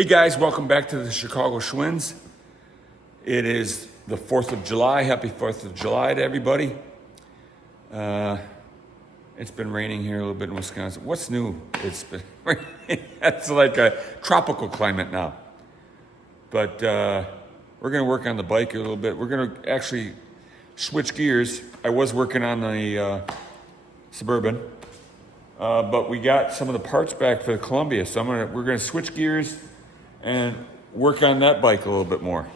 Hey guys, welcome back to the Chicago Schwins. It is the 4th of July. Happy 4th of July to everybody. It's been raining here a little bit in Wisconsin. What's new? It's been raining. It's like a tropical climate now. But we're going to work on the bike a little bit. We're going to actually switch gears. I was working on the Suburban, but we got some of the parts back for the Columbia. So we're going to switch gears and work on that bike a little bit more.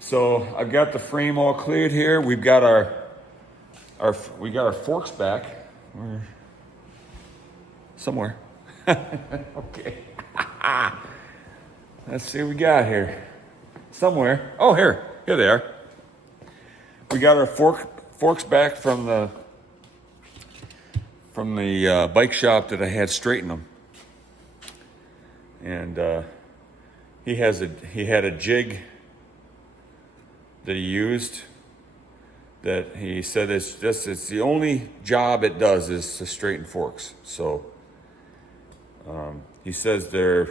So I've got the frame all cleared here. We've got our forks back. We're somewhere. Okay. Let's see what we got here. Somewhere. Oh, here they are. We got our forks back from the bike shop that I had straighten them. And he had a jig that he used that he said it's the only job it does is to straighten forks. So he says they're,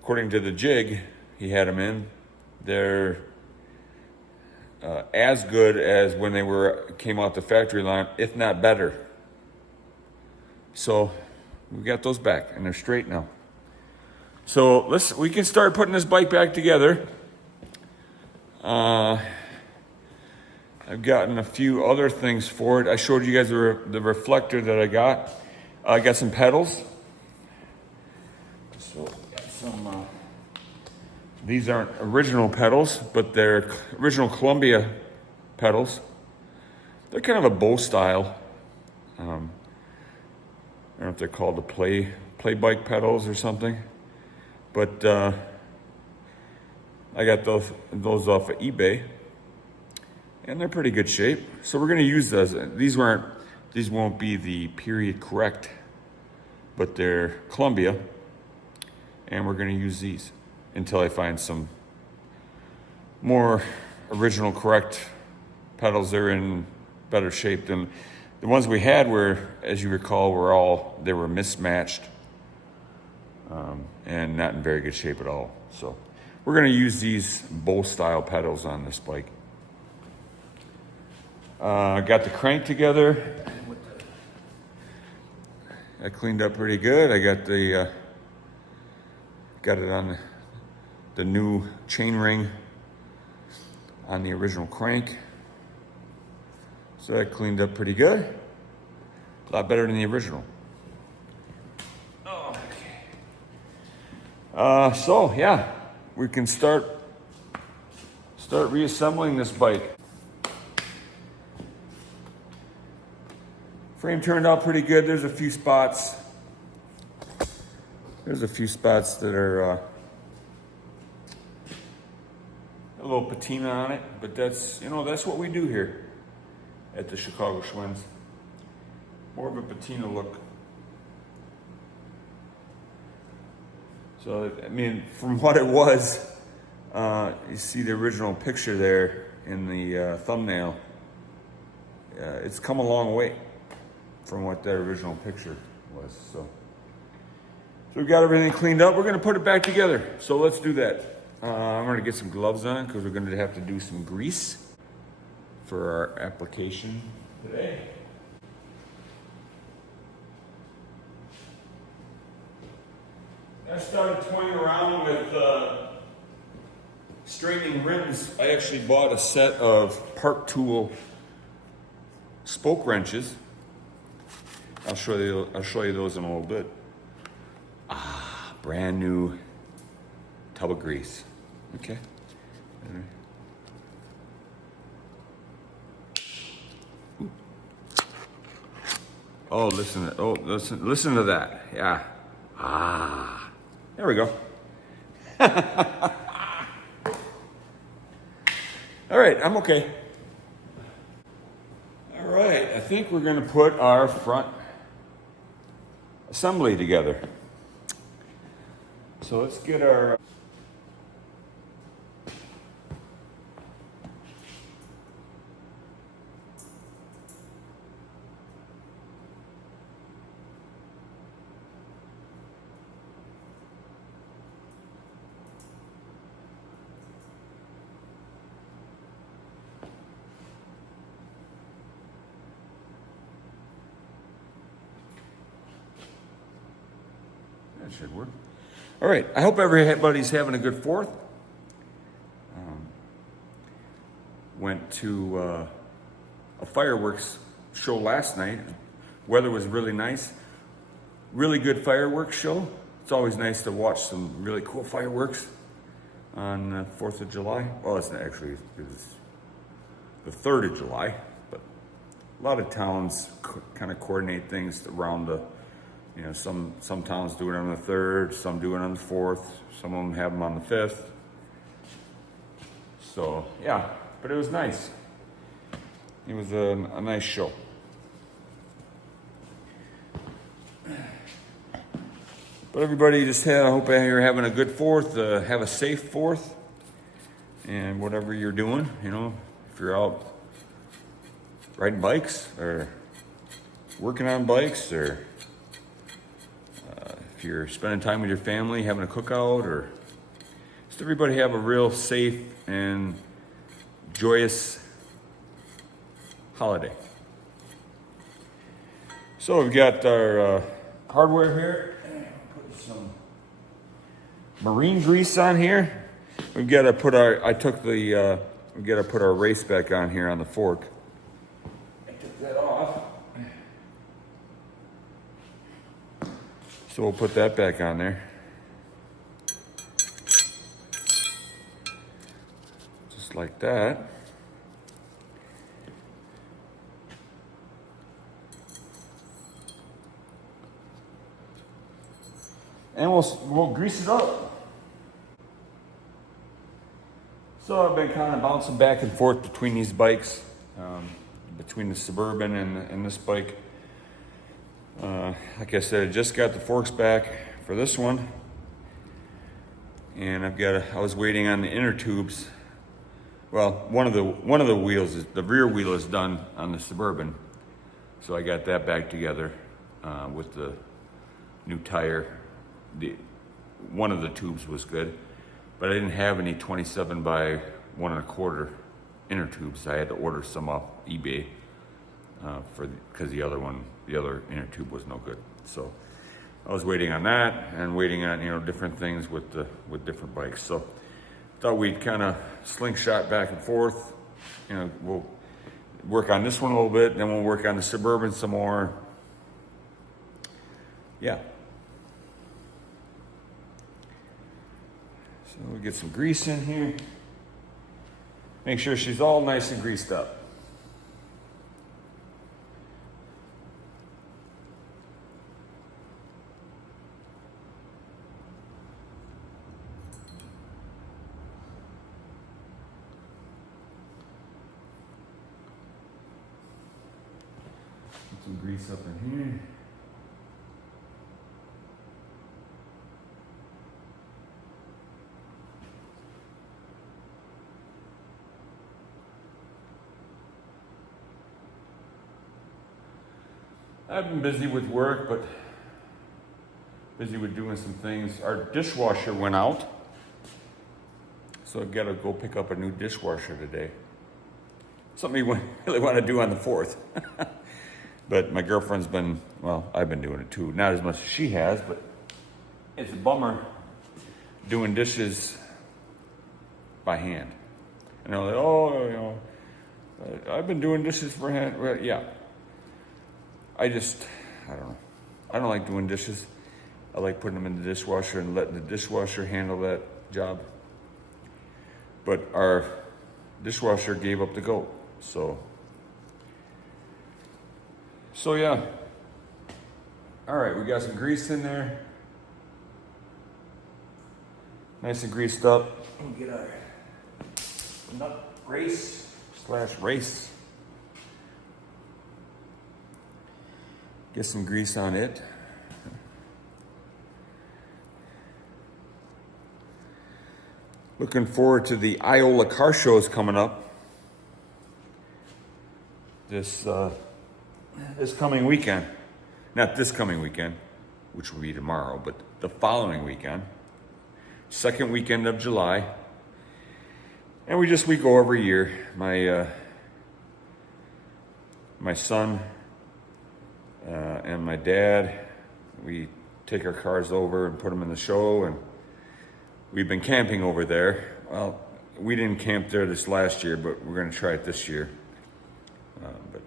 according to the jig he had them in, they're as good as when they came off the factory line, if not better. So we got those back and they're straight now. So we can start putting this bike back together. I've gotten a few other things for it. I showed you guys the reflector that I got. I got some pedals. So these aren't original pedals, but they're original Columbia pedals. They're kind of a bow style. I don't know if they're called the play bike pedals or something, but I got those off of eBay, and they're pretty good shape. So we're going to use those. These won't be the period correct, but they're Columbia, and we're going to use these until I find some more original correct pedals. They're in better shape than the ones we had. As you recall, they were mismatched and not in very good shape at all. So we're going to use these bow style pedals on this bike. Got the crank together. I cleaned up pretty good. I got it on the new chain ring on the original crank. So that cleaned up pretty good. A lot better than the original. Okay. So yeah, we can start reassembling this bike. Frame turned out pretty good. There's a few spots that are a little patina on it, but that's what we do here at the Chicago Schwins. More of a patina look. So, I mean, from what it was, you see the original picture there in the thumbnail. It's come a long way from what that original picture was. So we've got everything cleaned up. We're going to put it back together. So let's do that. I'm going to get some gloves on because we're going to have to do some grease for our application today. I started toying around with straightening rims. I actually bought a set of Park Tool spoke wrenches. I'll show you those in a little bit. Brand new tub of grease. Okay. Oh, listen to that. Yeah. There we go. All right, I'm okay. All right, I think we're going to put our front assembly together. So let's get our That should work. All right. I hope everybody's having a good 4th. Went to a fireworks show last night. Weather was really nice. Really good fireworks show. It's always nice to watch some really cool fireworks on 4th of July. Well, it's not actually, it's the 3rd of July, but a lot of towns kind of coordinate things around the, you know, some towns do it on the 3rd, some do it on the 4th, some of them have them on the 5th. So, yeah, but it was nice. It was a nice show. But everybody I hope you're having a good 4th, have a safe 4th, and whatever you're doing, you know, if you're out riding bikes or working on bikes, or if you're spending time with your family, having a cookout, or just everybody have a real safe and joyous holiday. So we've got our hardware here. Put some marine grease on here. We've got to put we've got to put our race back on here on the fork. I took that off. So we'll put that back on there. Just like that. And we'll grease it up. So I've been kind of bouncing back and forth between these bikes, between the Suburban and this bike. Like I said, I just got the forks back for this one, and I was waiting on the inner tubes. Well, one of the wheels the rear wheel is done on the Suburban, so I got that back together with the new tire. One of the tubes was good, but I didn't have any 27 by 1 1/4 inner tubes. I had to order some off eBay because the other inner tube was no good. So I was waiting on that and waiting on, you know, different things with different bikes. So thought we'd kind of slingshot back and forth. You know, we'll work on this one a little bit, then we'll work on the Suburban some more. Yeah. So we'll get some grease in here. Make sure she's all nice and greased up. Put some grease up in here. I've been busy with work, but busy with doing some things. Our dishwasher went out, so I've got to go pick up a new dishwasher today. Something we really want to do on the 4th. But my girlfriend's I've been doing it too. Not as much as she has, but it's a bummer doing dishes by hand. And they're like, oh, you know, I've been doing dishes for hand. Well, yeah. I don't know. I don't like doing dishes. I like putting them in the dishwasher and letting the dishwasher handle that job. But our dishwasher gave up the ghost. So yeah. All right, we got some grease in there. Nice and greased up. We'll get our nut race. Get some grease on it. Looking forward to the Iola car shows coming up this coming weekend. Not this coming weekend, which will be tomorrow, but the following weekend. Second weekend of July. And we go every year. My son and my dad, we take our cars over and put them in the show. And we've been camping over there. Well, we didn't camp there this last year, but we're gonna try it this year. But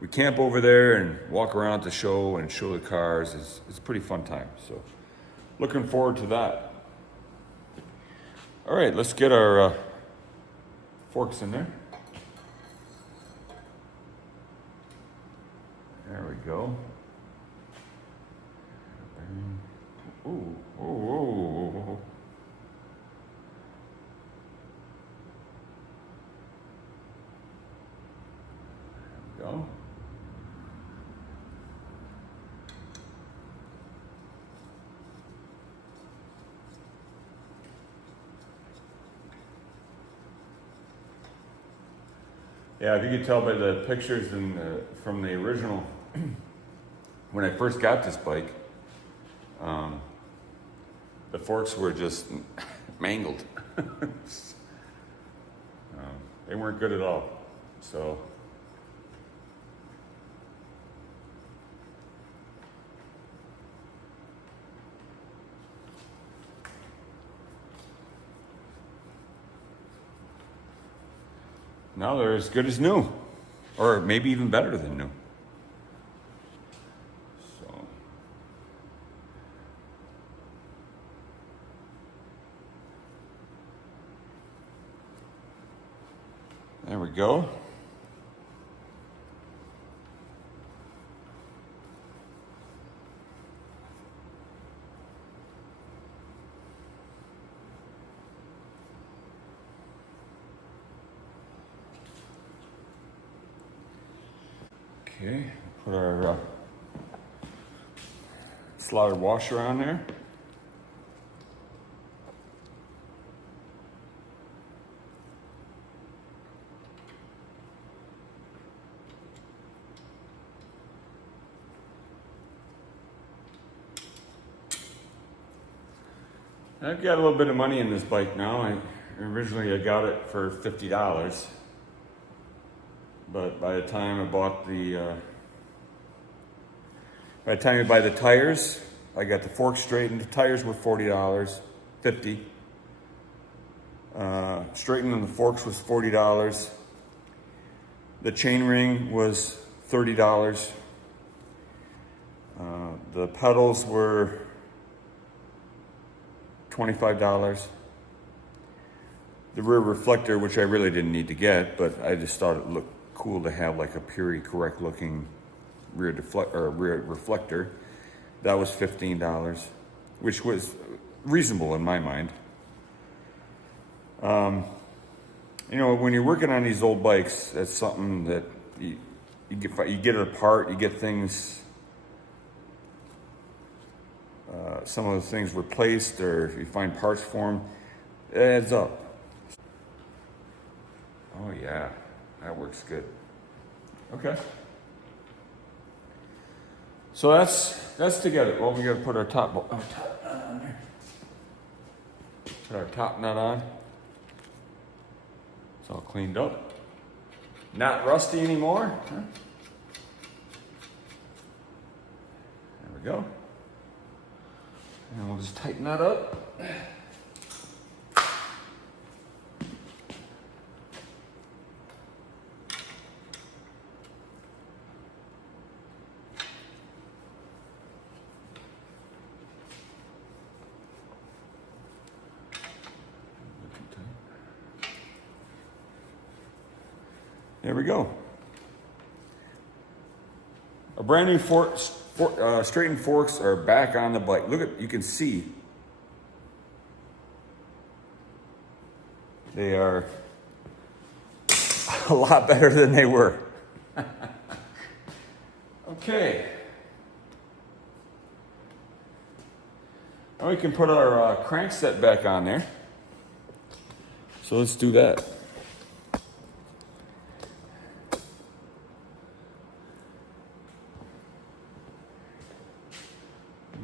we camp over there and walk around the show and show the cars. It's a pretty fun time. So looking forward to that. All right, let's get our forks in there. There we go. Ooh, ooh, ooh. There we go. Yeah, if you could tell by the pictures from the original, when I first got this bike, the forks were just mangled. They weren't good at all. So now they're as good as new, or maybe even better than new. So there we go. Okay, put our slotted washer on there. I've got a little bit of money in this bike now. Originally I got it for $50. But by the time I bought by the time you buy the tires, I got the forks straightened. The tires were $40, $50. Straightening the forks was $40. The chain ring was $30. The pedals were $25. The rear reflector, which I really didn't need to get, but I just thought it looked cool to have like a period correct looking rear reflector. That was $15, which was reasonable in my mind. You know, when you're working on these old bikes, that's something that you get it apart, you get things, some of the things replaced, or if you find parts for them, it adds up. Oh yeah, that works good. Okay. So that's together. Well, we gotta put our top on there. Put our top nut on. It's all cleaned up. Not rusty anymore. Huh? There we go. And we'll just tighten that up. There we go. A brand new straightened forks are back on the bike. Look at, you can see they are a lot better than they were. Okay. Now we can put our crank set back on there. So let's do that.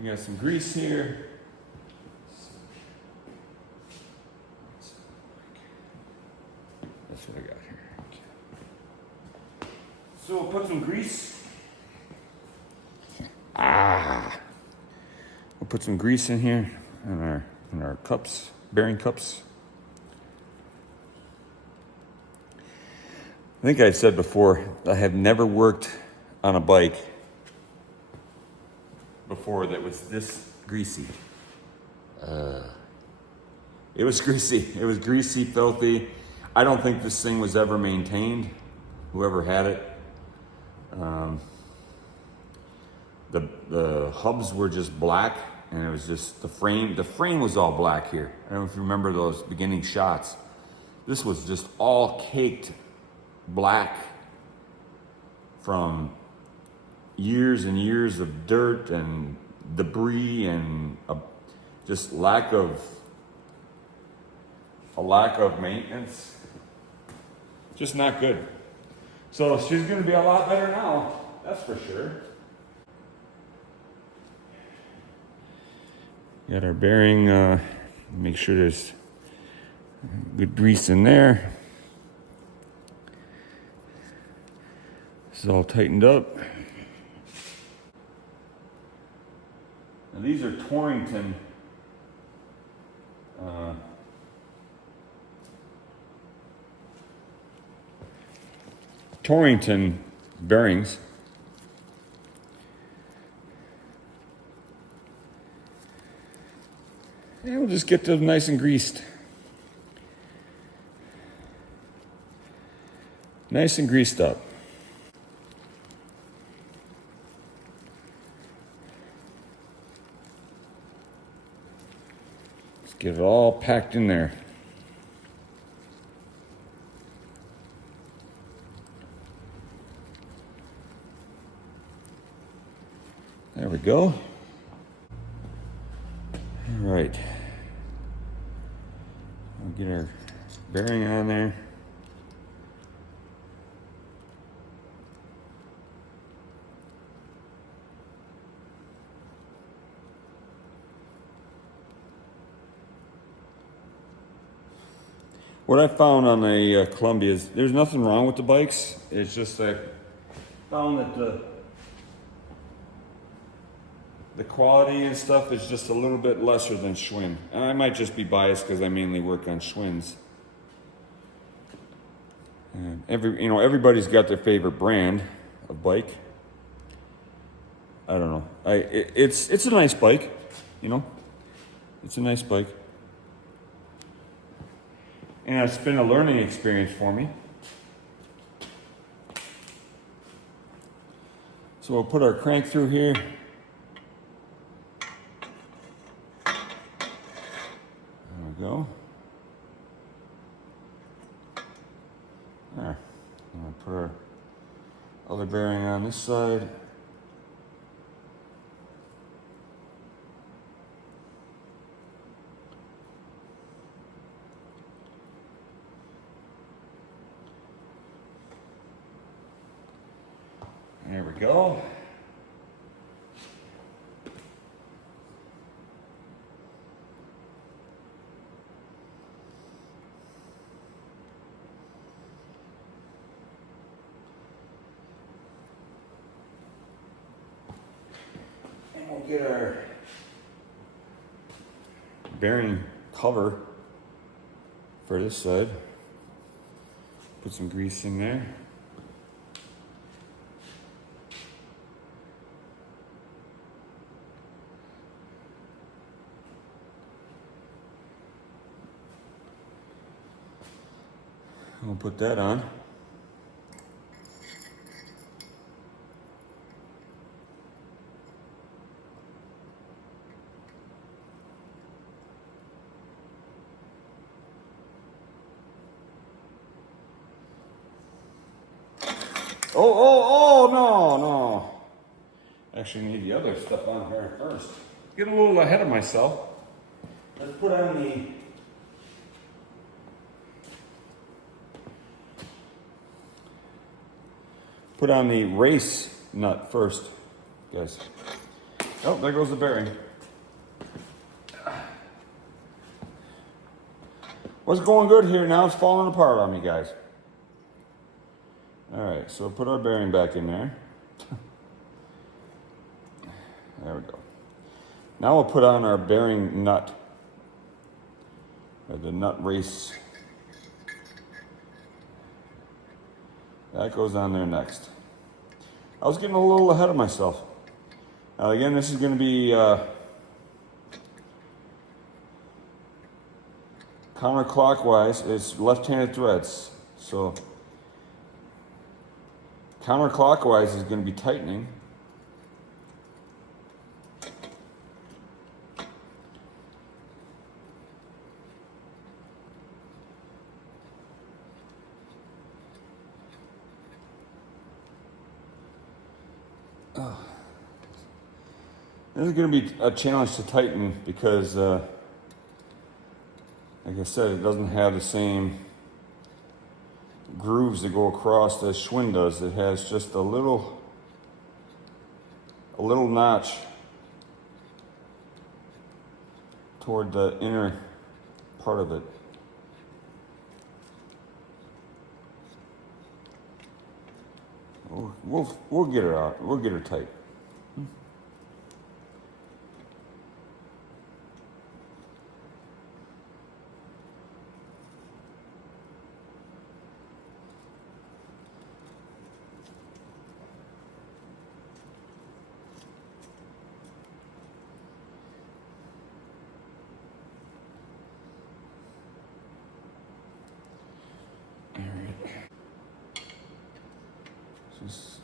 We got some grease here. That's what I got here. Okay. So we'll put some grease. put some grease in here in our cups, bearing cups. I think I said before, I have never worked on a bike before that was this greasy. It was greasy. It was greasy, filthy. I don't think this thing was ever maintained, whoever had it. The hubs were just black, and it was just the frame. The frame was all black here. I don't know if you remember those beginning shots. This was just all caked black from years and years of dirt and debris and just a lack of maintenance. Just not good. So she's going to be a lot better now, that's for sure. Got our bearing, make sure there's good grease in there. This is all tightened up. Now these are Torrington bearings. And we'll just get them nice and greased. Nice and greased up. Let's get it all packed in there. There we go. All right. I'll get our bearing on there. What I found on the Columbia is there's nothing wrong with the bikes. It's just that I found that the quality and stuff is just a little bit lesser than Schwinn. And I might just be biased because I mainly work on Schwinns. And everybody's got their favorite brand of bike. I don't know. It's a nice bike, It's a nice bike. And it's been a learning experience for me. So we'll put our crank through here. There we go. There. I'm going to put our other bearing on this side. There we go. And we'll get our bearing cover for this side. Put some grease in there. We'll put that on. No. Actually need the other stuff on here first. Get a little ahead of myself. Let's put on the race nut first, guys. Oh, there goes the bearing. What's going good here now? It's falling apart on me, guys. All right, so put our bearing back in there. There we go. Now we'll put on our bearing nut, or the nut race. That goes on there next. I was getting a little ahead of myself. Again, this is going to be counterclockwise. It's left-handed threads. So counterclockwise is going to be tightening. This is going to be a challenge to tighten because, like I said, it doesn't have the same grooves that go across as Schwinn does. It has just a little notch toward the inner part of it. We'll get her out. We'll get her tight.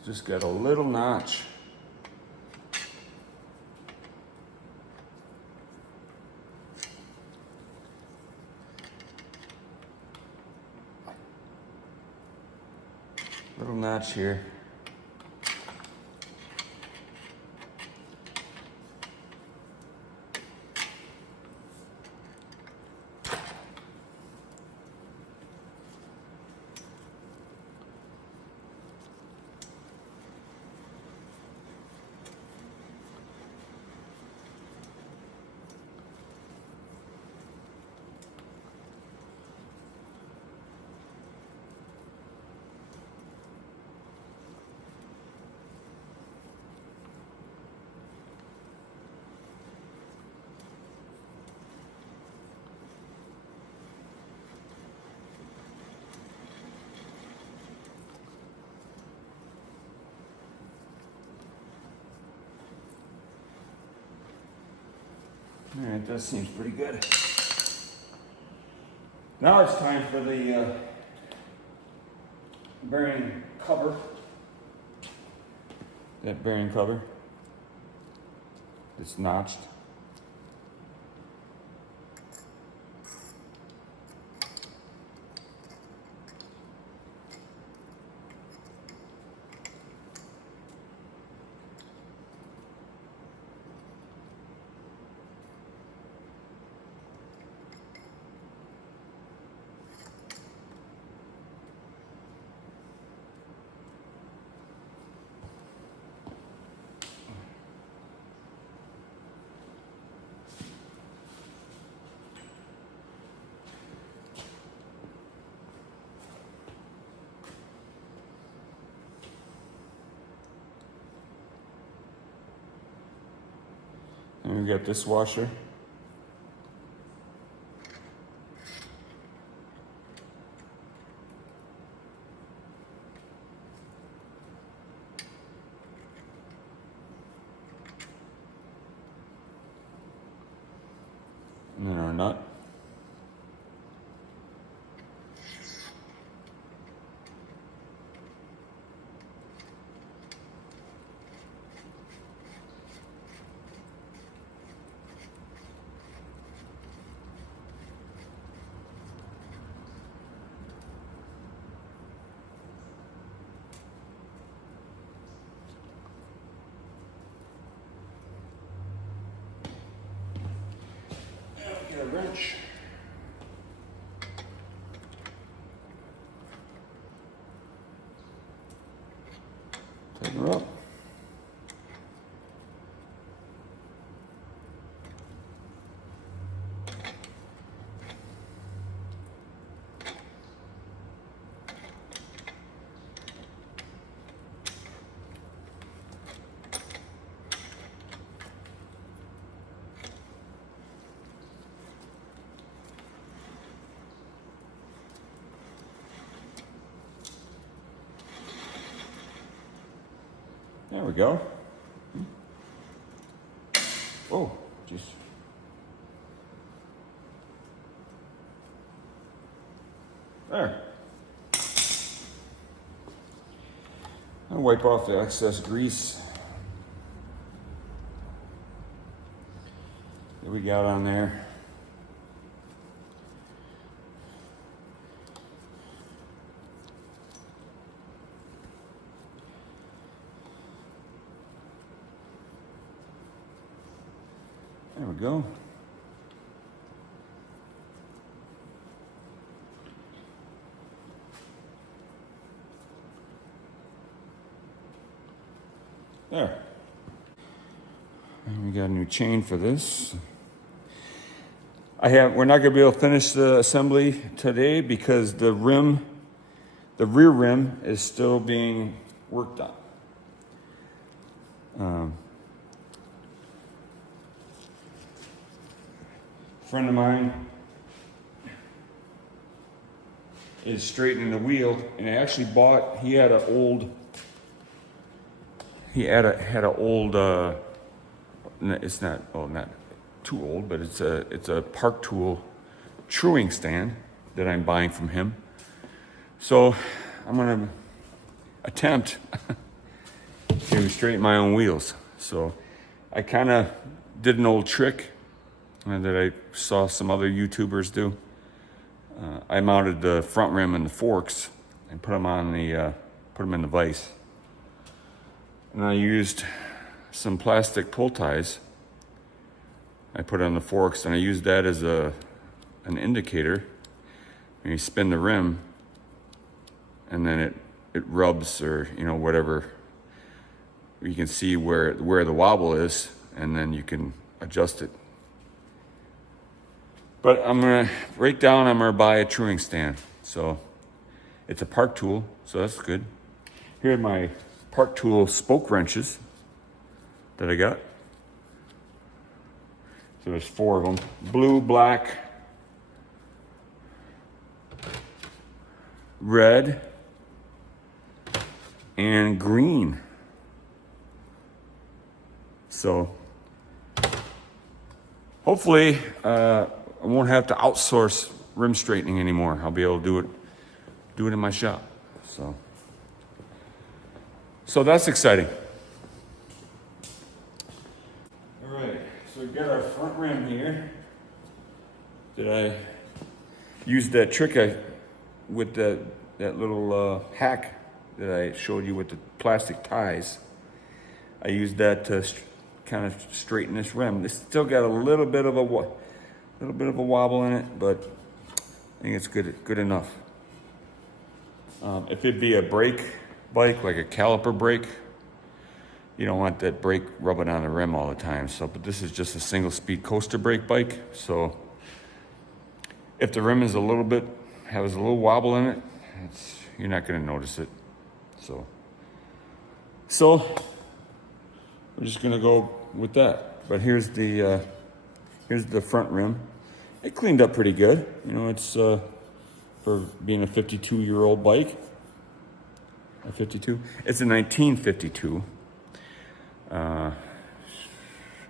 Just got a little notch. Little notch here. All right, that seems pretty good. Now it's time for the bearing cover. That bearing cover. It's notched. And we got this washer. And then our nut. Get a wrench. Tighten her up. There we go. Oh, jeez. There. I'll wipe off the excess grease that we got on there. There we go. There. And we got a new chain for this. We're not gonna be able to finish the assembly today because the rear rim is still being worked on. A friend of mine is straightening the wheel, and he had an old, it's not too old, but it's a Park Tool truing stand that I'm buying from him. So I'm gonna attempt to straighten my own wheels. So I kind of did an old trick that I saw some other YouTubers do. I mounted the front rim and the forks and put them in the vise. And I used some plastic pull ties. I put on the forks, and I used that as an indicator. And you spin the rim, and then it rubs, or whatever. You can see where the wobble is, and then you can adjust it. But I'm gonna buy a truing stand. So it's a Park Tool, so that's good. Here are my Park Tool spoke wrenches that I got. So there's 4 of them: blue, black, red, and green. So hopefully I won't have to outsource rim straightening anymore. I'll be able to do it in my shop. So that's exciting. All right, so we've got our front rim here. Did I use that trick with that little hack that I showed you with the plastic ties? I used that to kind of straighten this rim. It's still got a little bit of a wobble in it, but I think it's good enough. If it'd be a brake bike, like a caliper brake, you don't want that brake rubbing on the rim all the time. But this is just a single speed coaster brake bike. So if the rim is has a little wobble in it, you're not gonna notice it. So we're just gonna go with that. But here's the front rim. It cleaned up pretty good. It's for being a 52-year-old bike. A 52. It's a 1952. My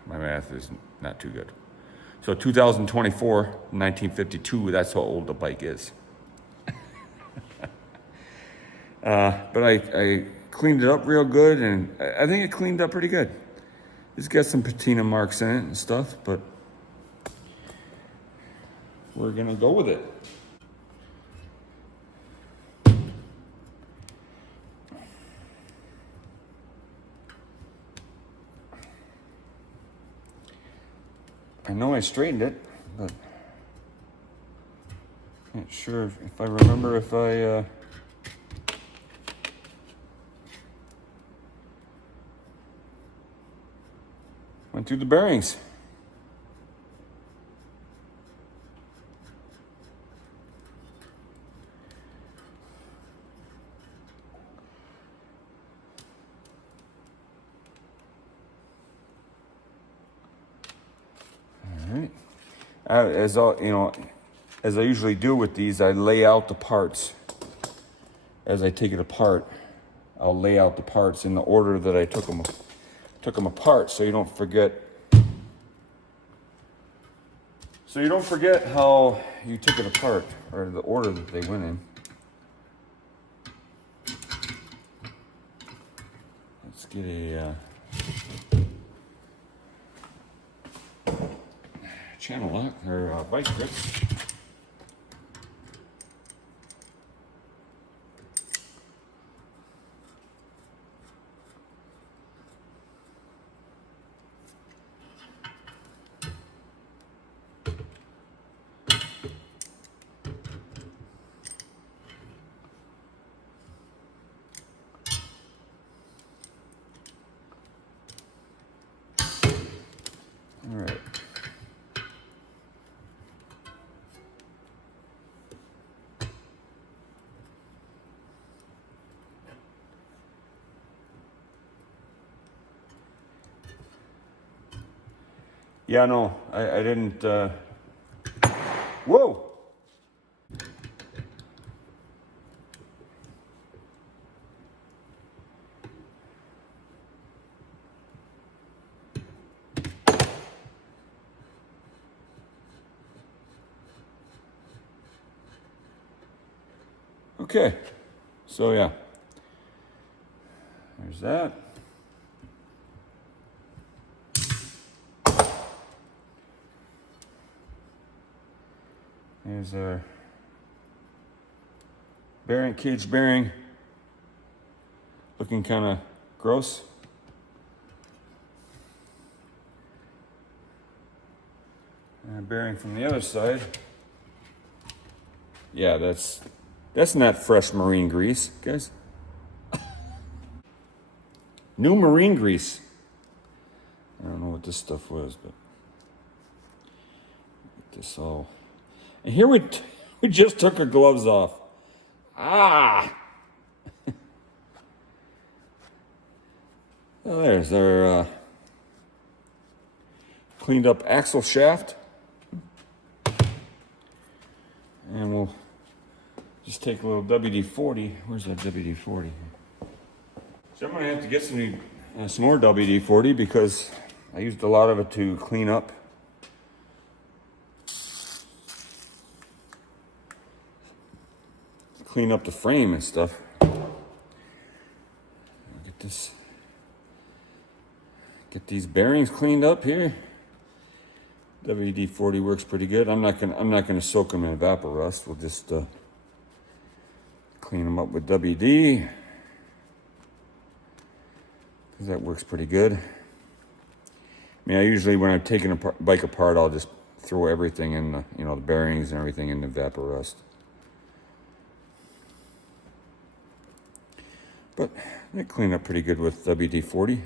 math is not too good. So 2024, 1952. That's how old the bike is. But I cleaned it up real good, and I think it cleaned up pretty good. It's got some patina marks in it and stuff, but we're gonna go with it. I know I straightened it, but I'm not sure if I remember if I went through the bearings. All right. As I usually do with these, I lay out the parts as I take it apart, I'll lay out the parts in the order that I took them apart, so you don't forget. So you don't forget how you took it apart, or the order that they went in. Let's get a channel lock, or vice grip. All right. Yeah, no, I didn't. Whoa! Okay, so yeah, there's that. There's our bearing, cage bearing, looking kind of gross. And bearing from the other side. Yeah, that's not fresh marine grease, guys. New marine grease. I don't know what this stuff was, but get this all. And here we just took our gloves off. Ah! Well, there's our cleaned up axle shaft. And we'll just take a little WD-40. Where's that WD-40? So I'm gonna have to get some more WD-40 because I used a lot of it to clean up the frame and stuff. Get these bearings cleaned up here. WD-40 works pretty good. I'm not gonna soak them in Evaporust. We'll just clean them up with WD, because that works pretty good. I mean, I usually, when I'm taking a bike apart, I'll just throw everything in the, the bearings and everything in the Evaporust. But they clean up pretty good with WD-40.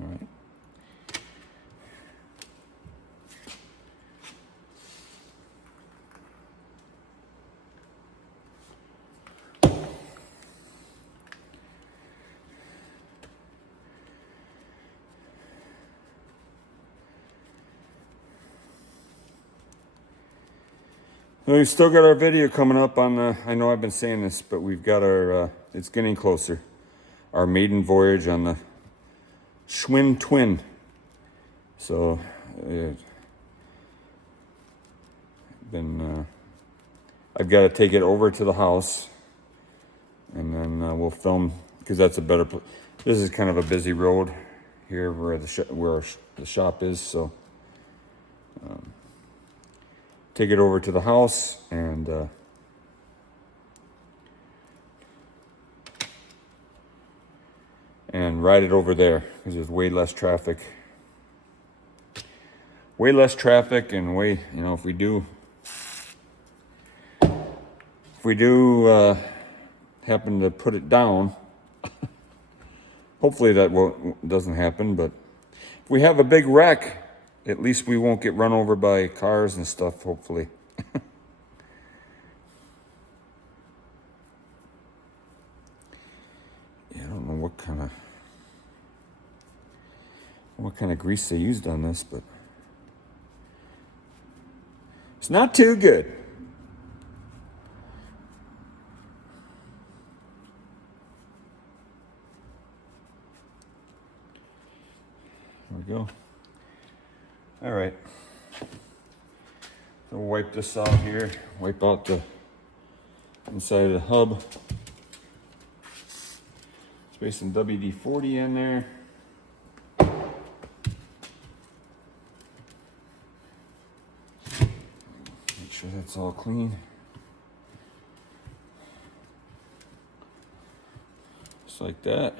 All right. Well, we've still got our video coming up on the, I know I've been saying this, but we've got our, it's getting closer. Our maiden voyage on the Schwinn Twin. So, I've got to take it over to the house, and then we'll film, because that's a better place. This is kind of a busy road here where the shop is, so take it over to the house and ride it over there, because there's way less traffic. Way less traffic, and way, if we do happen to put it down, hopefully that doesn't happen, but if we have a big wreck, at least we won't get run over by cars and stuff, hopefully. Yeah, I don't know what kind of grease they used on this, but it's not too good. we go. All right. So we'll wipe this out here. Wipe out the inside of the hub. Spray some WD-40 in there. Make sure that's all clean. Just like that.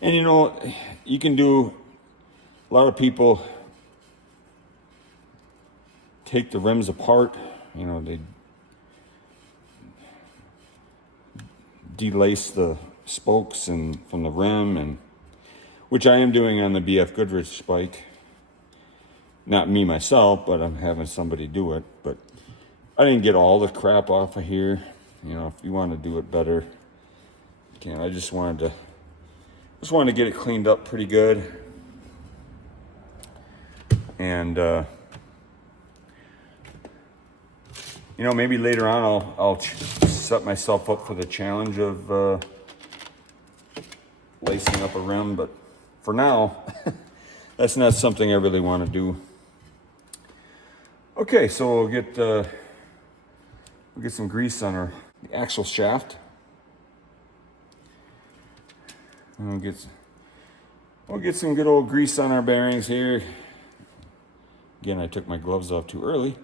And you know, you can do, a lot of people take the rims apart, you know, they delace the spokes and from the rim, and which I am doing on the BF Goodrich bike. Not me myself, but I'm having somebody do it. But I didn't get all the crap off of here. You know, if you want to do it better, you can. I just wanted to get it cleaned up pretty good. And you know, maybe later on I'll set myself up for the challenge of lacing up a rim, but for now, that's not something I really want to do. Okay, so we'll get some grease on the axle shaft. And we'll get some good old grease on our bearings here. Again, I took my gloves off too early,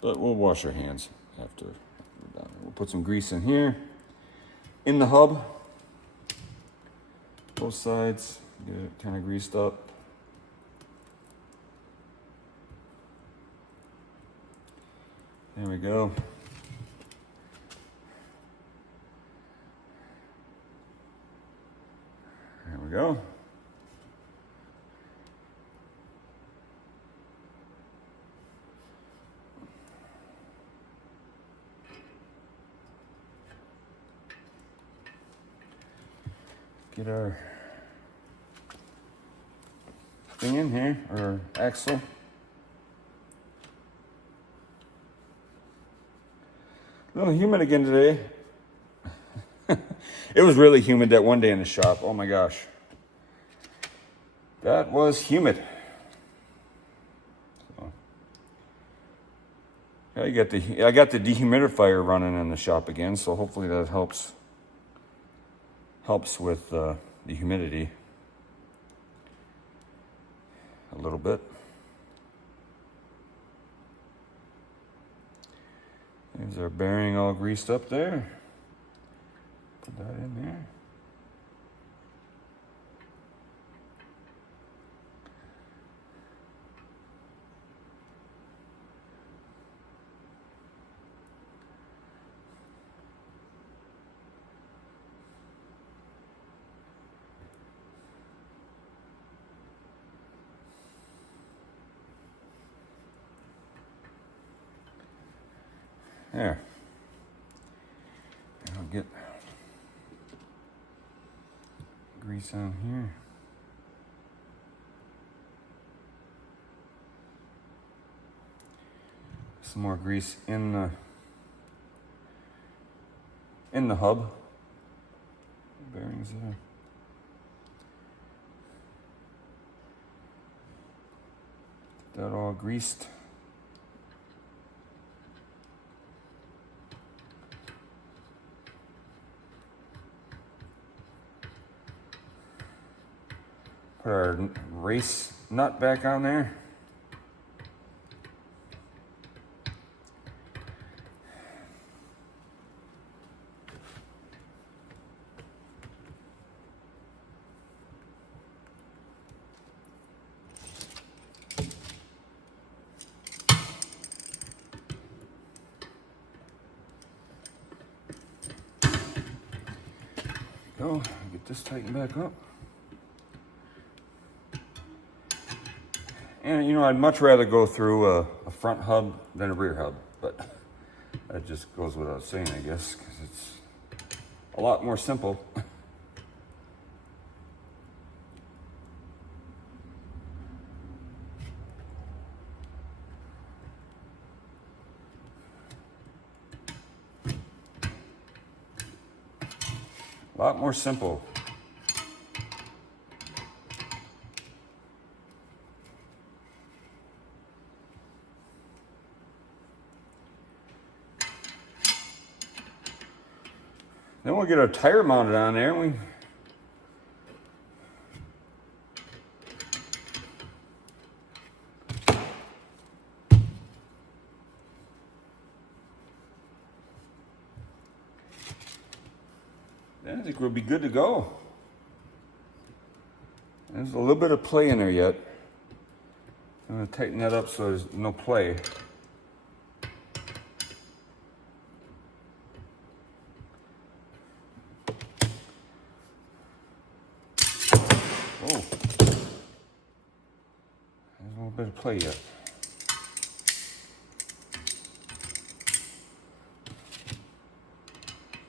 but we'll wash our hands after we're done. We'll put some grease in here, in the hub, both sides, get it kind of greased up. There we go. There we go. Get our thing in here, our axle. A little humid again today. It was really humid that one day in the shop. Oh my gosh. That was humid. So, I got the dehumidifier running in the shop again, so hopefully that helps with the humidity a little bit. There's our bearing all greased up there. Put that in there. There. And I'll get grease on here. Some more grease in the hub. Bearings there. Get that all greased. Put our race nut back on there. Go, get this tightened back up. And you know, I'd much rather go through a front hub than a rear hub, but that just goes without saying, I guess, because it's a lot more simple. A lot more simple. Then we'll get our tire mounted on there and then I think we'll be good to go. There's a little bit of play in there yet. I'm going to tighten that up so there's no play. Whoa. There's a little bit of play yet.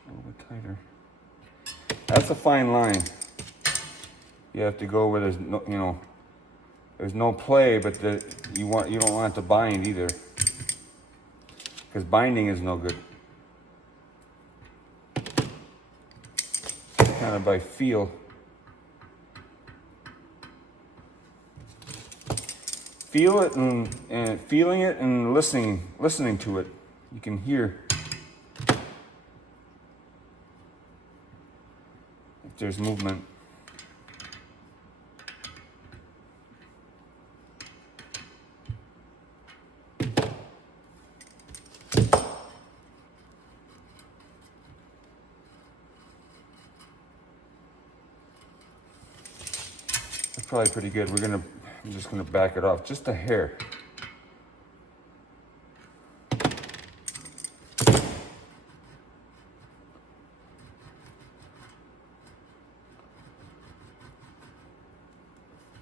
A little bit tighter. That's a fine line. You have to go where there's no, there's no play, but you don't want it to bind either, because binding is no good. Kind of by feel. Feel it and feeling it and listening to it. You can hear if there's movement. That's probably pretty good. I'm just gonna back it off just a hair.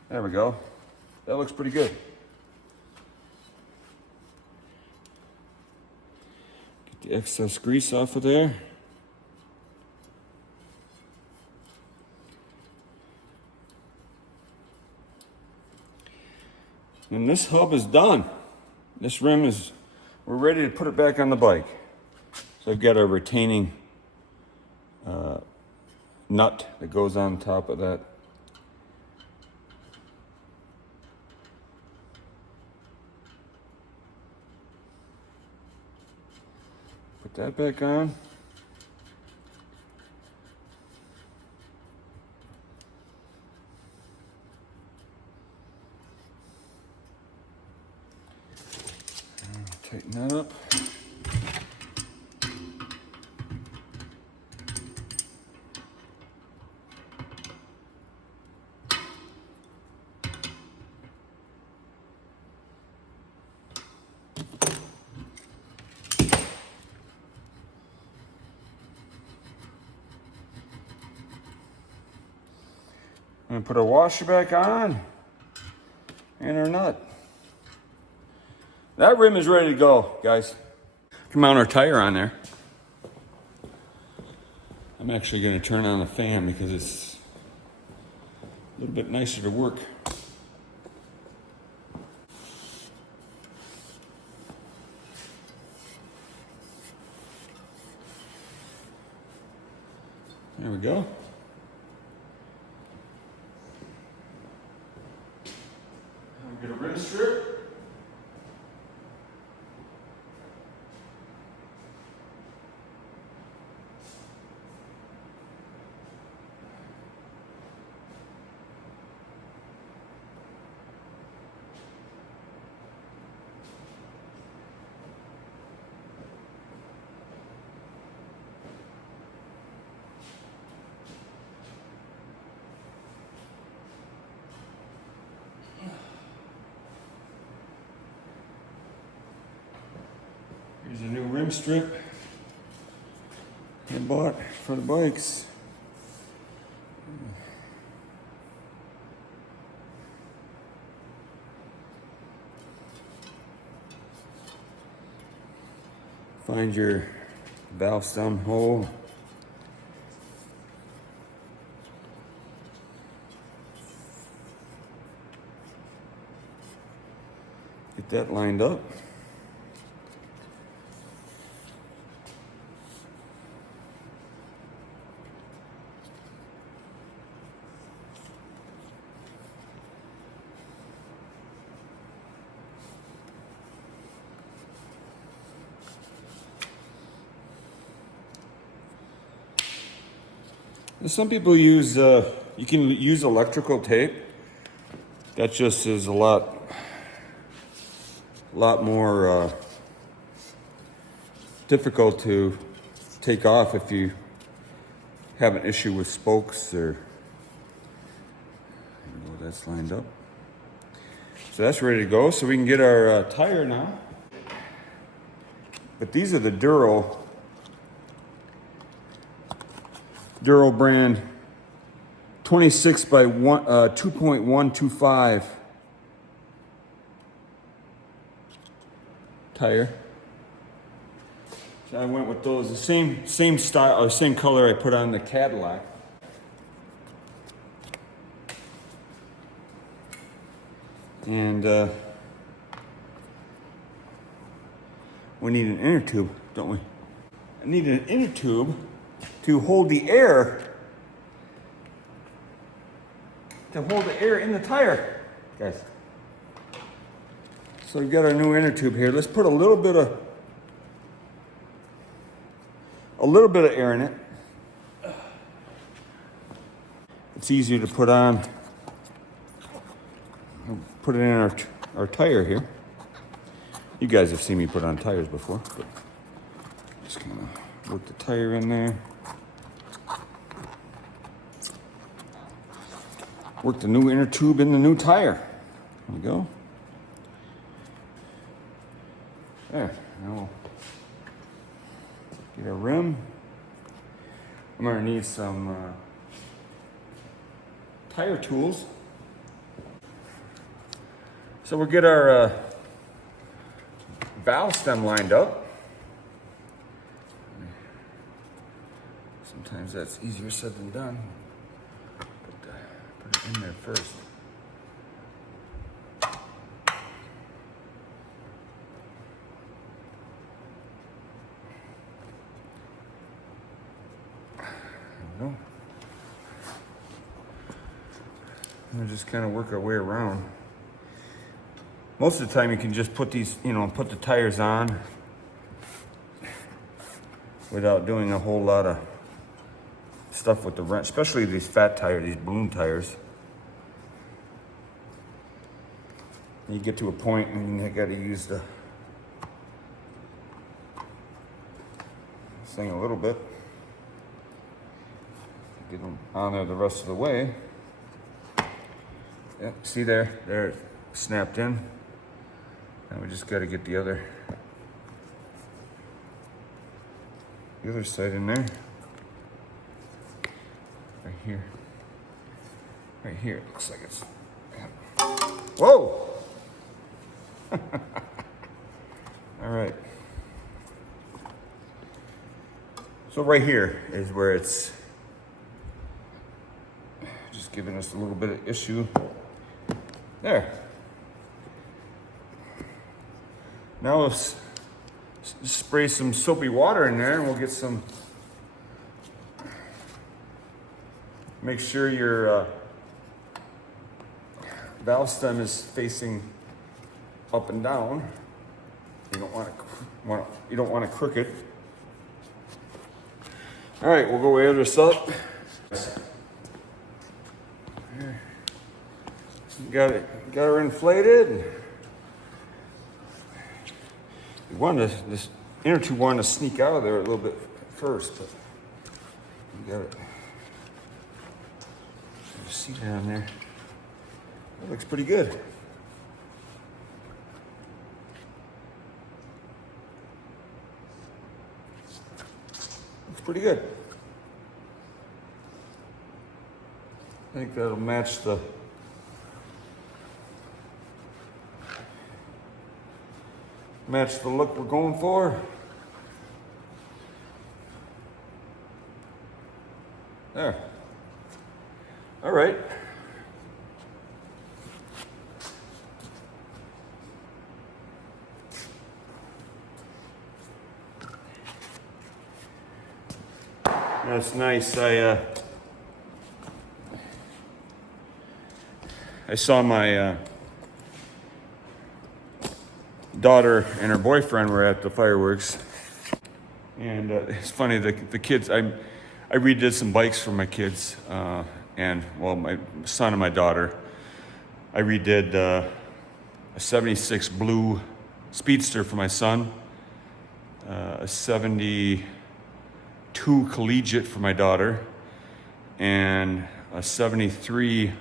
There we go. That looks pretty good. Get the excess grease off of there. And this hub is done. This rim we're ready to put it back on the bike. So I've got a retaining nut that goes on top of that. Put that back on. Tighten that up. I'm gonna put our washer back on and our nut. That rim is ready to go, guys. Can mount our tire on there. I'm actually gonna turn on the fan because it's a little bit nicer to work. There we go. Get a rim strip. Here's a new rim strip I bought for the bikes. Find your valve stem hole. Get that lined up. And some people use, you can use electrical tape. That just is a lot more difficult to take off if you have an issue with spokes or. Well, that's lined up. So that's ready to go. So we can get our tire now. But these are the Duro brand 26 by 2.125 tire. So I went with those, the same style or same color I put on the Cadillac. And we need an inner tube, don't we? I need an inner tube to hold the air, in the tire, guys. So we've got our new inner tube here. Let's put a little bit of air in it. It's easier to put on. Put it in our tire here. You guys have seen me put on tires before, but just gonna work the tire in there. Work the new inner tube in the new tire. There we go. There. Now we'll get our rim. I'm gonna need some tire tools. So we'll get our valve stem lined up. Sometimes that's easier said than done. Put it in there first. There we go. And we'll just kind of work our way around. Most of the time you can just put these, put the tires on without doing a whole lot of stuff with the wrench, especially these fat tires, these balloon tires. You get to a point and you got to use this thing a little bit. Get them on there the rest of the way. Yep, see there, it snapped in. Now we just got to get the other side in there. Right here, it looks like it's. Whoa! All right. So right here is where it's just giving us a little bit of issue. There. Now let's spray some soapy water in there and we'll get some. Make sure your valve stem is facing up and down. You don't want it crooked. All right, we'll go weigh this up. Got her inflated. This inner tube wanted to sneak out of there a little bit first, but you got it. You see down there. That looks pretty good. Looks pretty good. I think that'll match the look we're going for. There. All right. That's nice. I saw my daughter and her boyfriend were at the fireworks, and it's funny. The kids. I redid some bikes for my kids, and well, my son and my daughter. I redid a '76 blue Speedster for my son, a '72 Collegiate for my daughter, and a '73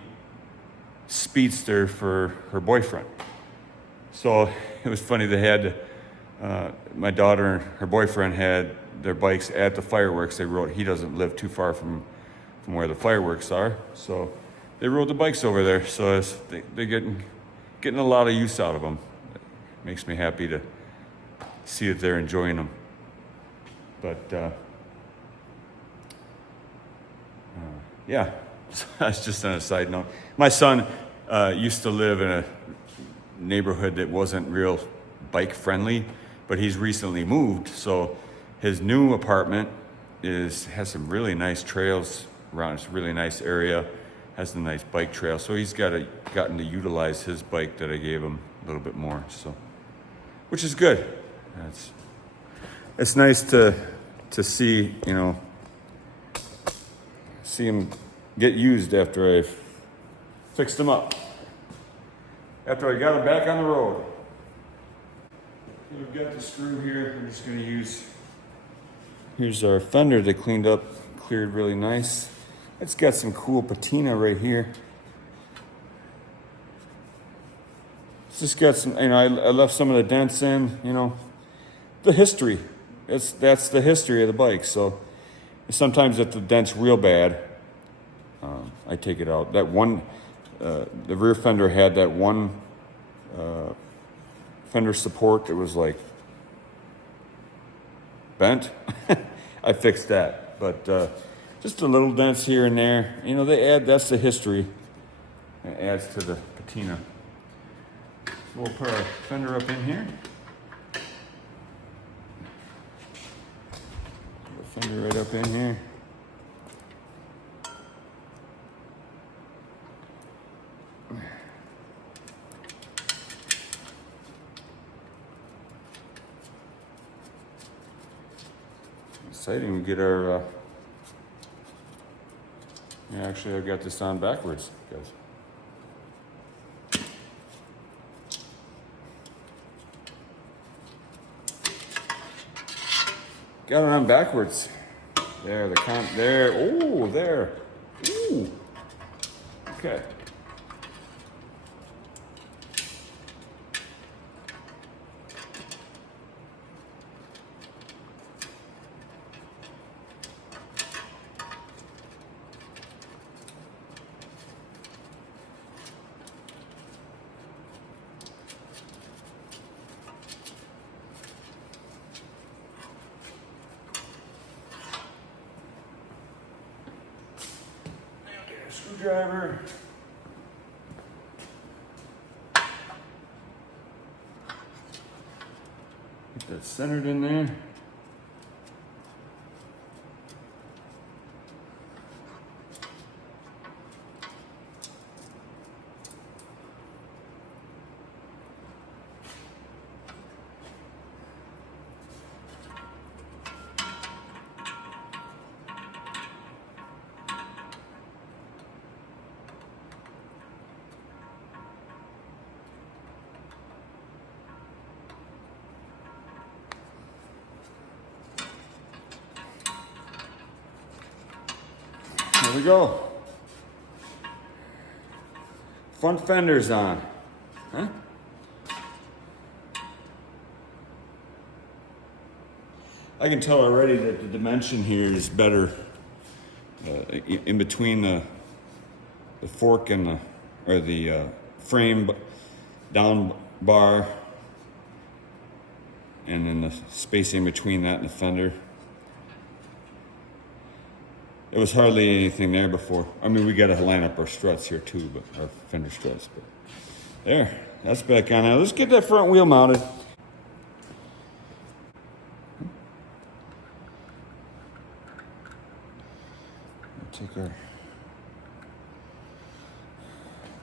Speedster for her boyfriend. So it was funny. They had my daughter and her boyfriend had their bikes at the fireworks. They rode. He doesn't live too far from where the fireworks are, so they rode the bikes over there. So they're getting a lot of use out of them. It makes me happy to see that they're enjoying them. But yeah, that's just on a side note. My son used to live in a neighborhood that wasn't real bike friendly, but he's recently moved, so his new apartment has some really nice trails around. It's a really nice area, has a nice bike trail, so he's gotten to utilize his bike that I gave him a little bit more, so which is good. It's nice to see, see him get used after I've fixed him up, after I got him back on the road. We've got the screw here. I'm just going to here's our fender they cleaned up, cleared really nice. It's got some cool patina right here. It's just got some, I left some of the dents in, the history. That's the history of the bike. So sometimes if the dent's real bad, I take it out. That one, the rear fender had that one fender support that was like bent. I fixed that, but just the little dents here and there. That's the history. It adds to the patina. So we'll put our fender up in here. Put the fender right up in here. Exciting. We get our actually I've got this on backwards, guys. Got it on backwards. There, there. Oh, there. Ooh. Okay. Screwdriver. Get that centered in there. There we go. Front fender's on. Huh? I can tell already that the dimension here is better in between the fork and the frame down bar, and then the space in between that and the fender. There was hardly anything there before. I mean, we got to line up our struts here too, but our fender struts. But there, that's back on now. Let's get that front wheel mounted. Take our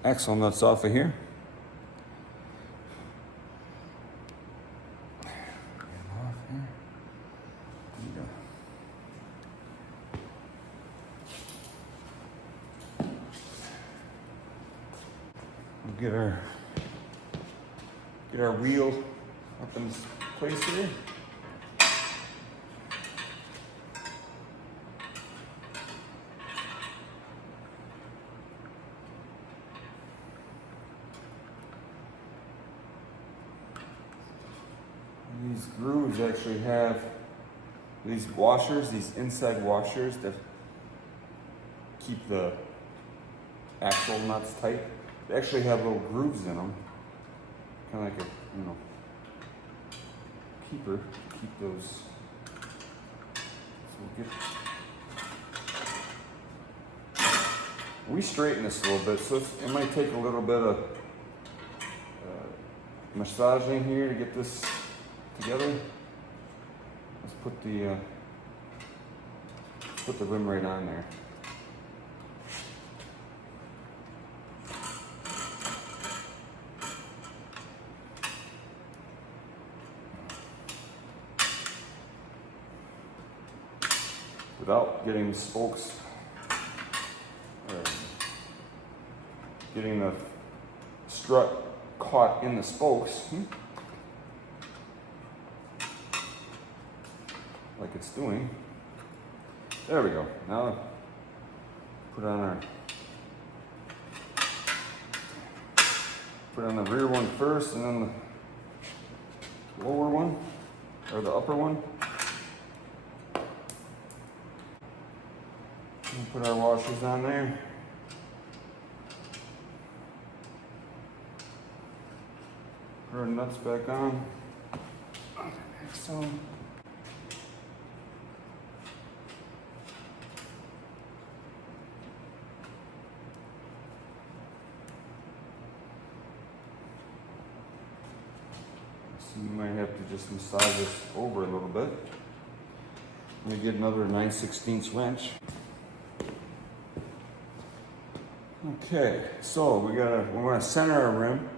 axle nuts off of here. Get our wheel up in place here. And these grooves actually have these washers, these inside washers that keep the axle nuts tight. They actually have little grooves in them, kind of like a, keeper to keep those. So we straighten this a little bit, so it might take a little bit of massaging here to get this together. Let's put the rim right on there. Without getting the spokes, getting the strut caught in the spokes, like it's doing. There we go. Now put on the rear one first, and then the lower one, or the upper one. Put our washers on there. Put our nuts back on. So you might have to just massage this over a little bit. Let me get another 9/16 wrench. Okay, so we want to center our rim.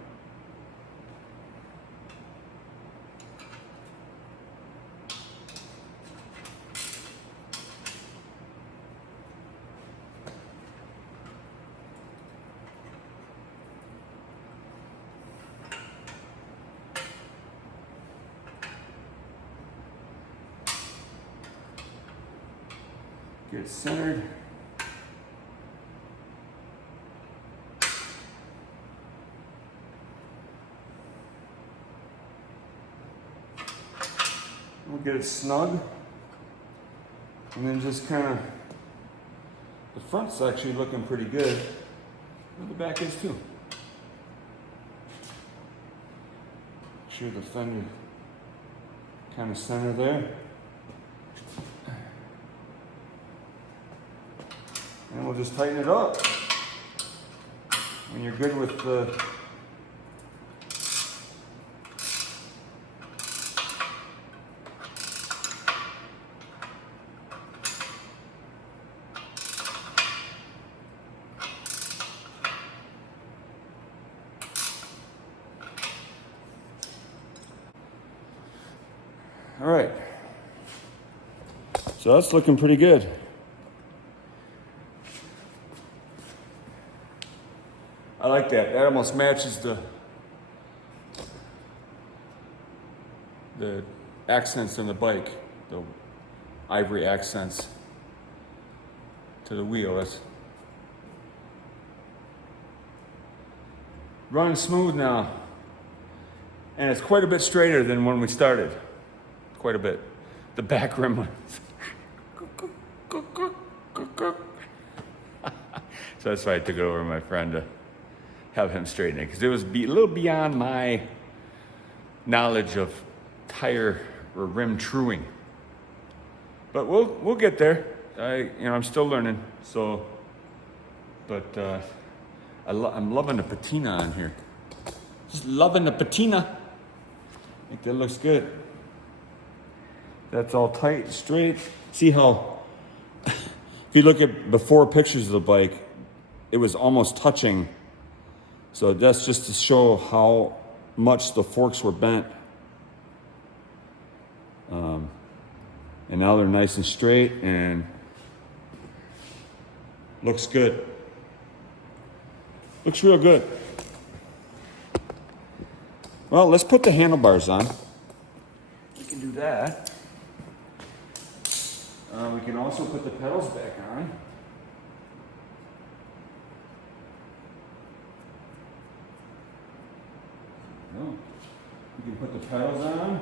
Get it centered. We'll get it snug, and then just kind of, the front's actually looking pretty good, and the back is too. Make sure the fender kind of center there. And we'll just tighten it up. When you're good with the all right, so that's looking pretty good. I like that. That almost matches the accents on the bike, the ivory accents to the wheel. That's running smooth now, and it's quite a bit straighter than when we started. Quite a bit. The back rim was so that's why I took it over to my friend to have him straighten it, because it was a little beyond my knowledge of tire or rim truing. But we'll get there. I'm still learning. So, but I'm loving the patina on here. Just loving the patina. I think that looks good. That's all tight, straight. See how If you look at before pictures of the bike, it was almost touching. So that's just to show how much the forks were bent. And now they're nice and straight and looks good. Looks real good. Well, let's put the handlebars on. We can do that. We can also put the pedals back on. No. We can put the pedals on.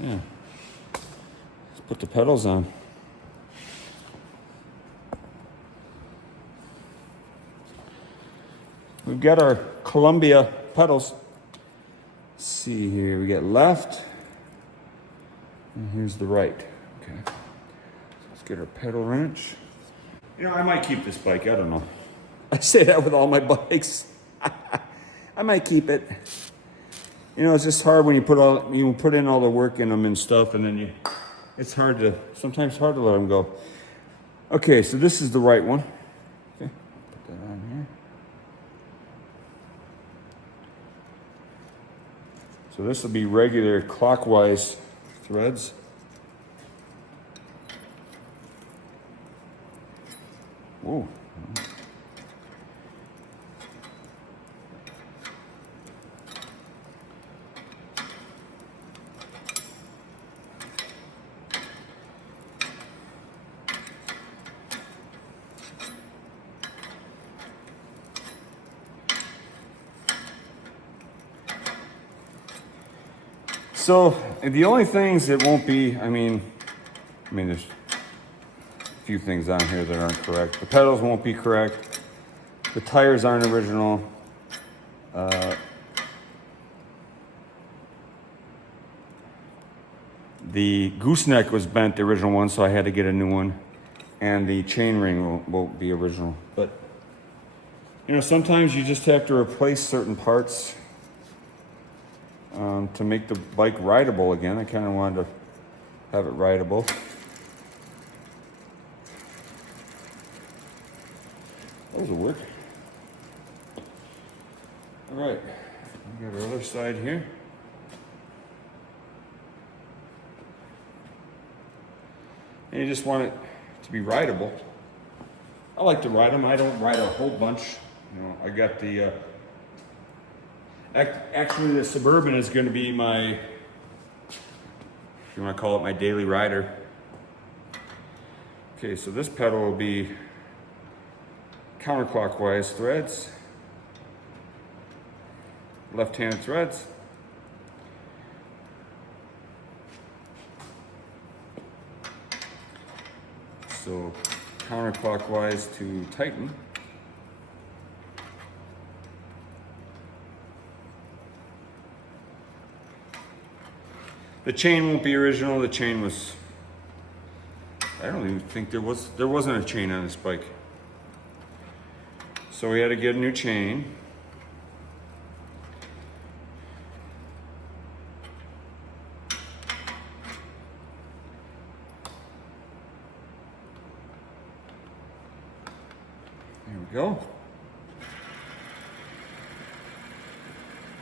Yeah. Let's put the pedals on. We've got our Columbia pedals. Let's see here, we got left, and here's the right. Okay. So let's get our pedal wrench. You know, I might keep this bike, I don't know. I say that with all my bikes. I might keep it. You know, it's just hard when you put in all the work in them and stuff, and then it's sometimes hard to let them go. Okay, so this is the right one. Okay, put that on here. So this will be regular clockwise threads. Whoa. So the only things that won't be, I mean, there's a few things on here that aren't correct. The pedals won't be correct. The tires aren't original. The gooseneck was bent, the original one, so I had to get a new one. And the chain ring won't be original. But, you know, sometimes you just have to replace certain parts to make the bike rideable again. I kind of wanted to have it rideable. Those will work. All right, we got our other side here. And you just want it to be rideable. I like to ride them. I don't ride a whole bunch. You know, I got the actually, the Suburban is going to be my, if you want to call it, my daily rider. Okay, so this pedal will be counterclockwise threads, left-handed threads. So counterclockwise to tighten. The chain won't be original. The chain was, I don't even think there wasn't a chain on this bike. So we had to get a new chain. There we go.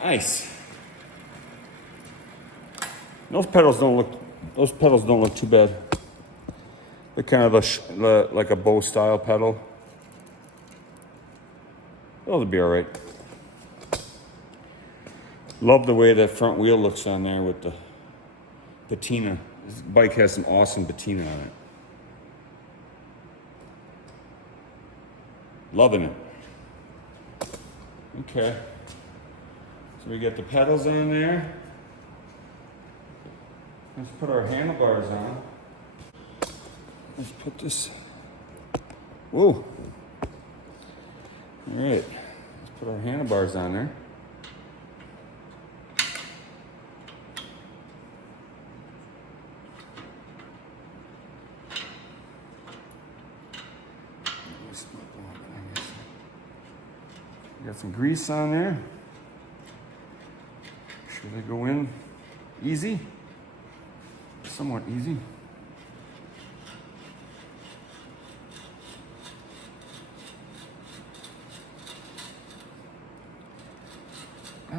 Nice. Those pedals don't look too bad. They're kind of like a bow style pedal. They'll be all right. Love the way that front wheel looks on there with the patina. This bike has some awesome patina on it. Loving it. Okay. So we got the pedals on there. Let's put our handlebars on. Let's put this. Whoa. All right. Let's put our handlebars on there. Got some grease on there. Should they go in easy? Somewhat easy.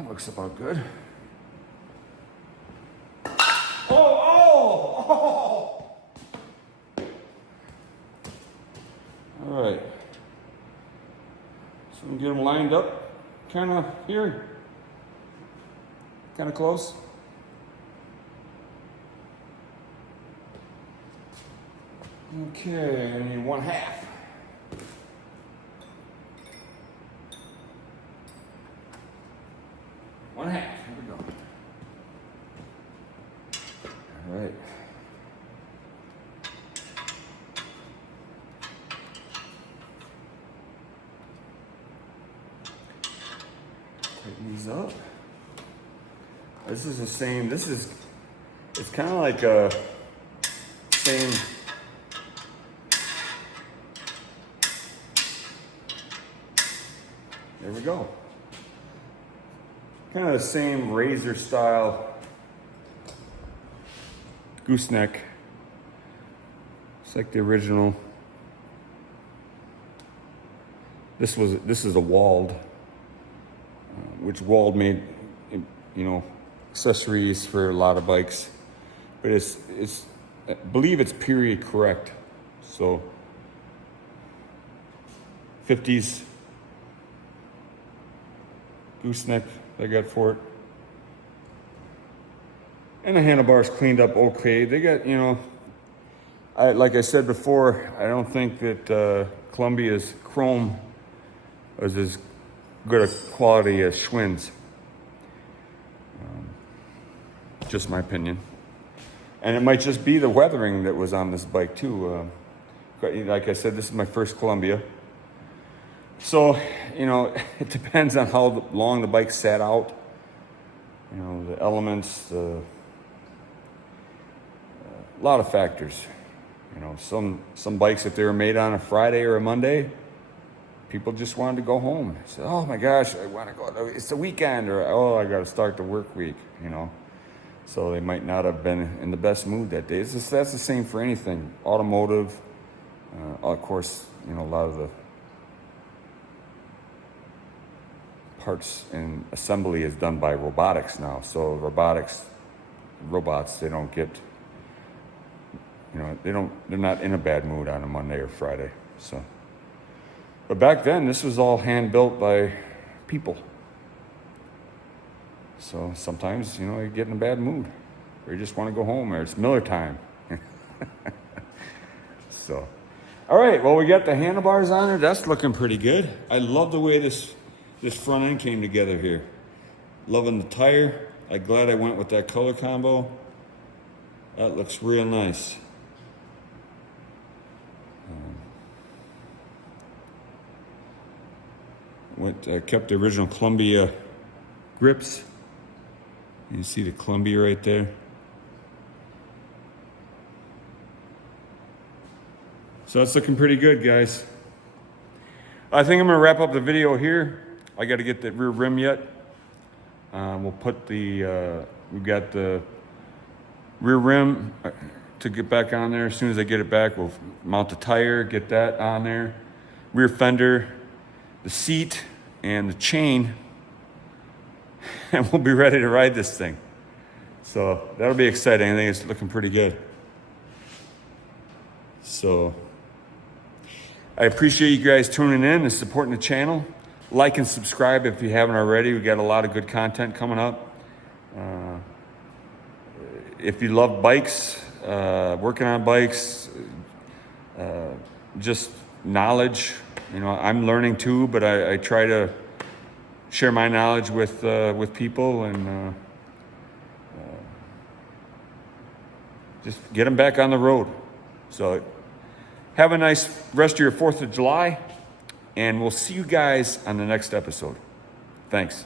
That looks about good. Oh! All right. So we get them lined up, kind of here, kind of close. Okay, I need 1/2. One half, here we go. All right. Tighten these up. This is the same, it's kind of like a same. There we go. Kind of the same razor style gooseneck. It's like the original. This is a Wald, which Wald made, you know, accessories for a lot of bikes, but it's I believe it's period correct. So 50s gooseneck I got for it. And the handlebars cleaned up okay. They got, you know, like I said before, I don't think that Columbia's chrome is as good a quality as Schwinn's. Just my opinion. And it might just be the weathering that was on this bike too. Like I said, this is my first Columbia. So, you know, it depends on how long the bike sat out. You know, the elements, a lot of factors. You know, some bikes, if they were made on a Friday or a Monday, people just wanted to go home. They said, oh my gosh, I want to go, it's the weekend, or oh, I got to start the work week, you know. So they might not have been in the best mood that day. That's the same for anything. Automotive, of course, you know, a lot of the parts and assembly is done by robotics now. So robots, they don't get, you know, they're not in a bad mood on a Monday or Friday. So, but back then, this was all hand built by people. So sometimes, you know, you get in a bad mood, or you just want to go home, or it's Miller time. So, all right, well, we got the handlebars on there. That's looking pretty good. I love the way this front end came together here. Loving the tire. I'm glad I went with that color combo. That looks real nice. Kept the original Columbia grips. You see the Columbia right there. So that's looking pretty good, guys. I think I'm gonna wrap up the video here. I gotta get the rear rim yet. We'll put we've got the rear rim to get back on there. As soon as I get it back, we'll mount the tire, get that on there. Rear fender, the seat, and the chain, and we'll be ready to ride this thing. So that'll be exciting. I think it's looking pretty good. So I appreciate you guys tuning in and supporting the channel. Like and subscribe if you haven't already. We got a lot of good content coming up. If you love bikes, working on bikes, just knowledge, you know, I'm learning too, but I try to share my knowledge with people and just get them back on the road. So have a nice rest of your 4th of July, and we'll see you guys on the next episode. Thanks.